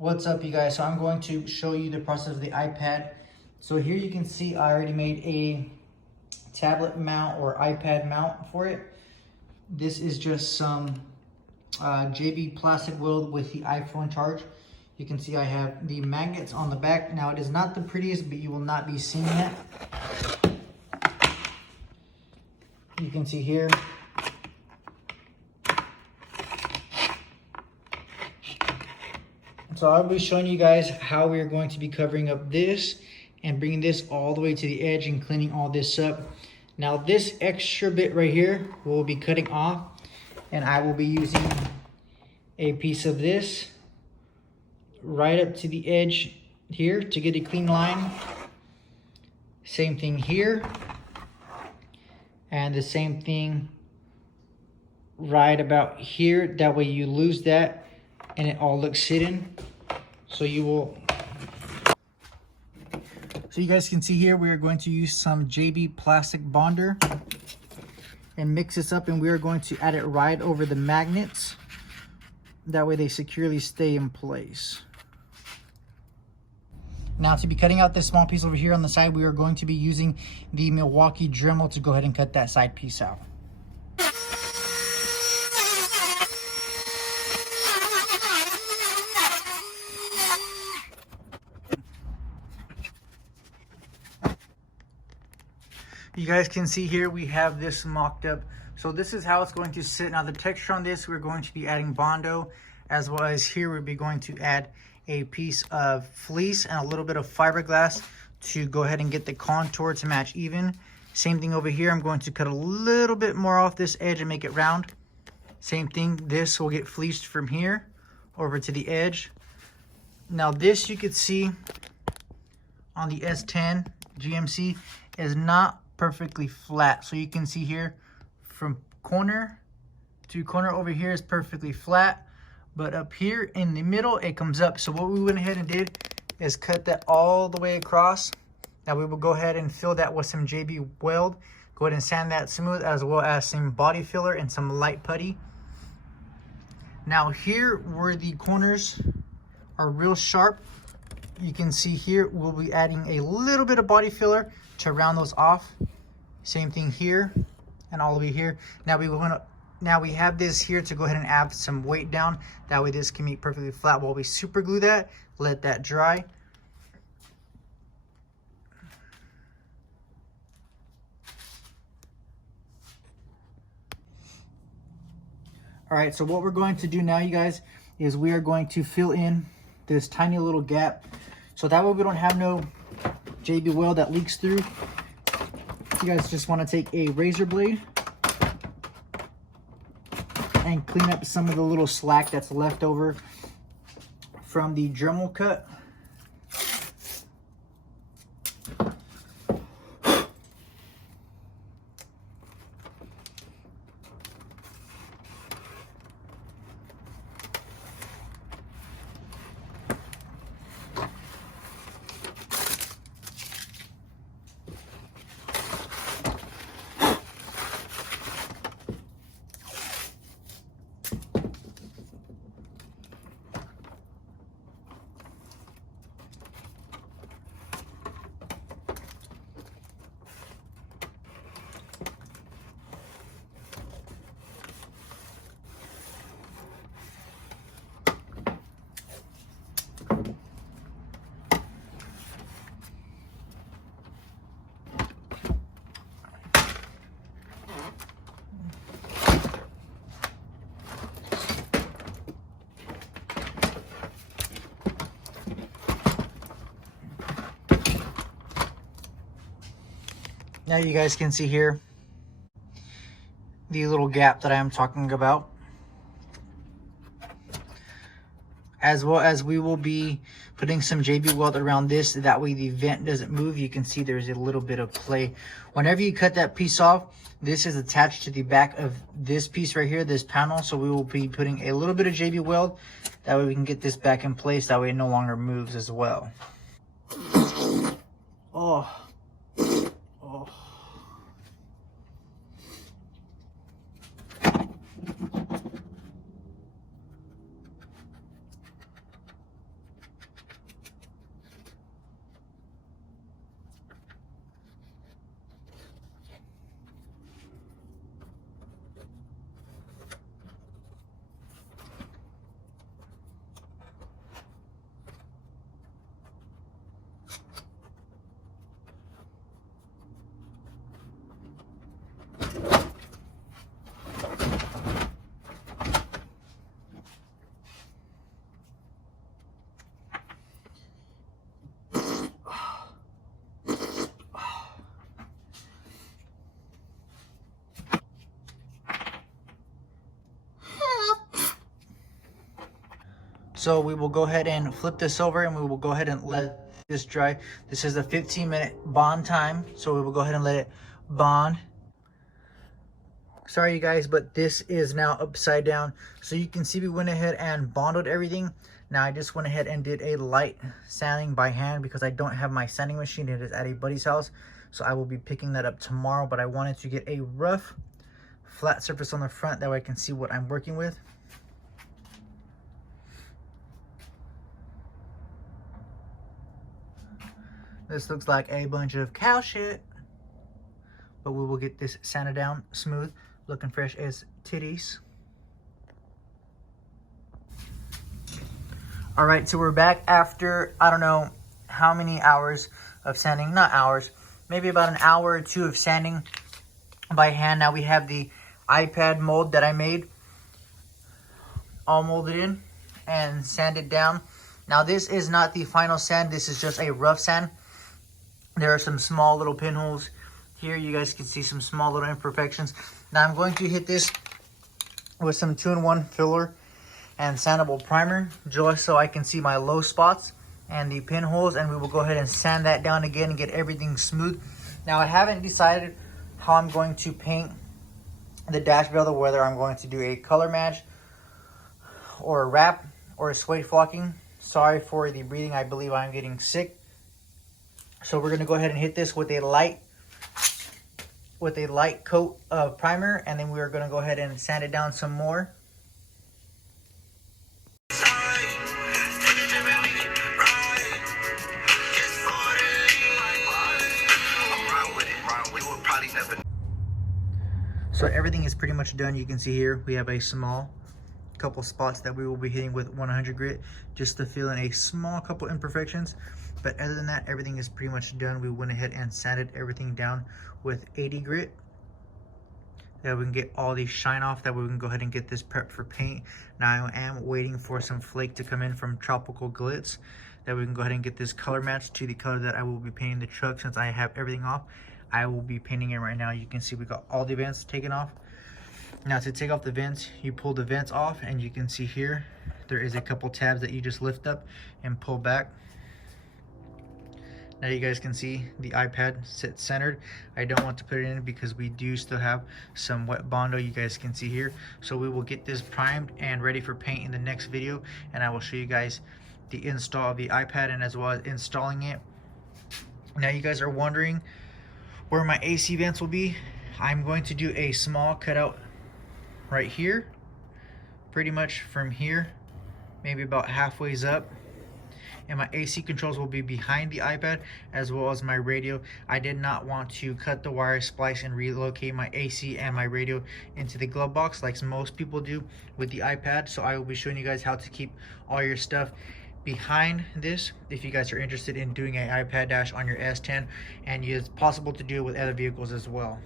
What's up, you guys? So I'm going to show you the process of the iPad. So here you can see I already made a tablet mount or iPad mount for it. This is just some JB plastic weld with the iPhone charge. You can see I have the magnets on the back. Now it is not the prettiest, but you will not be seeing that. You can see here. So I'll be showing you guys how we are going to be covering up this and bringing this all the way to the edge and cleaning all this up. Now this extra bit right here we'll be cutting off, and I will be using a piece of this right up to the edge here to get a clean line. Same thing here, and the same thing right about here. That way you lose that and it all looks hidden. So you guys can see here, we are going to use some JB plastic bonder and mix this up, and we are going to add it right over the magnets. That way they securely stay in place. Now to be cutting out this small piece over here on the side, we are going to be using the Milwaukee Dremel to go ahead and cut that side piece out. You guys can see here we have this mocked up. So this is how it's going to sit. Now the texture on this, we're going to be adding Bondo, as well as here we'll be going to add a piece of fleece and a little bit of fiberglass to go ahead and get the contour to match even. Same thing over here, I'm going to cut a little bit more off this edge and make it round. Same thing, this will get fleeced from here over to the edge. Now this, you could see on the S10 GMC, is not perfectly flat. So you can see here from corner to corner over here is perfectly flat, but up here in the middle it comes up. So what we went ahead and did is cut that all the way across. Now we will go ahead and fill that with some JB weld, go ahead and sand that smooth, as well as some body filler and some light putty. Now here where the corners are real sharp, you can see here we'll be adding a little bit of body filler to round those off. Same thing here and all the way here. Now we have this here to go ahead and add some weight down. That way this can be perfectly flat while we super glue that, let that dry. All right, so what we're going to do now, you guys, is we are going to fill in this tiny little gap. So that way we don't have no JB weld that leaks through. You guys just want to take a razor blade and clean up some of the little slack that's left over from the Dremel cut. Now you guys can see here the little gap that I am talking about. As well as we will be putting some JB weld around this, that way the vent doesn't move. You can see there's a little bit of play. Whenever you cut that piece off, this is attached to the back of this piece right here, this panel. So we will be putting a little bit of JB weld. That way we can get this back in place. That way it no longer moves as well. Oh. Oh. So we will go ahead and flip this over and we will go ahead and let this dry. This is a 15-minute bond time. So we will go ahead and let it bond. Sorry you guys, but this is now upside down. So you can see we went ahead and bonded everything. Now I just went ahead and did a light sanding by hand because I don't have my sanding machine. It is at a buddy's house. So I will be picking that up tomorrow, but I wanted to get a rough flat surface on the front that way I can see what I'm working with. This looks like a bunch of cow shit, but we will get this sanded down smooth, looking fresh as titties. All right, so we're back after, I don't know how many hours of sanding, not hours, maybe about an hour or two of sanding by hand. Now we have the iPad mold that I made all molded in and sanded down. Now this is not the final sand, this is just a rough sand. There are some small little pinholes here. You guys can see some small little imperfections. Now I'm going to hit this with some 2-in-1 filler and sandable primer just so I can see my low spots and the pinholes, and we will go ahead and sand that down again and get everything smooth. Now I haven't decided how I'm going to paint the dash bezel, whether I'm going to do a color match or a wrap or a suede flocking. Sorry for the breathing, I believe I'm getting sick. So we're going to go ahead and hit this with a light coat of primer, and then we're going to go ahead and sand it down some more. So everything is pretty much done. You can see here we have a small couple spots that we will be hitting with 100 grit just to fill in a small couple imperfections. But other than that, everything is pretty much done. We went ahead and sanded everything down with 80 grit. That we can get all the shine off. That way we can go ahead and get this prepped for paint. Now I am waiting for some flake to come in from Tropical Glitz. That we can go ahead and get this color matched to the color that I will be painting the truck. Since I have everything off, I will be painting it right now. You can see we got all the vents taken off. Now to take off the vents, you pull the vents off, and you can see here there is a couple tabs that you just lift up and pull back. Now you guys can see the iPad sits centered. I don't want to put it in because we do still have some wet Bondo, you guys can see here. So we will get this primed and ready for paint in the next video, and I will show you guys the install of the iPad and as well as installing it. Now you guys are wondering where my AC vents will be. I'm going to do a small cutout right here, pretty much from here, maybe about halfway up. And my AC controls will be behind the iPad as well as my radio. I did not want to cut the wire, splice, and relocate my AC and my radio into the glove box like most people do with the iPad. So I will be showing you guys how to keep all your stuff behind this if you guys are interested in doing an iPad dash on your S10, and it's possible to do it with other vehicles as well.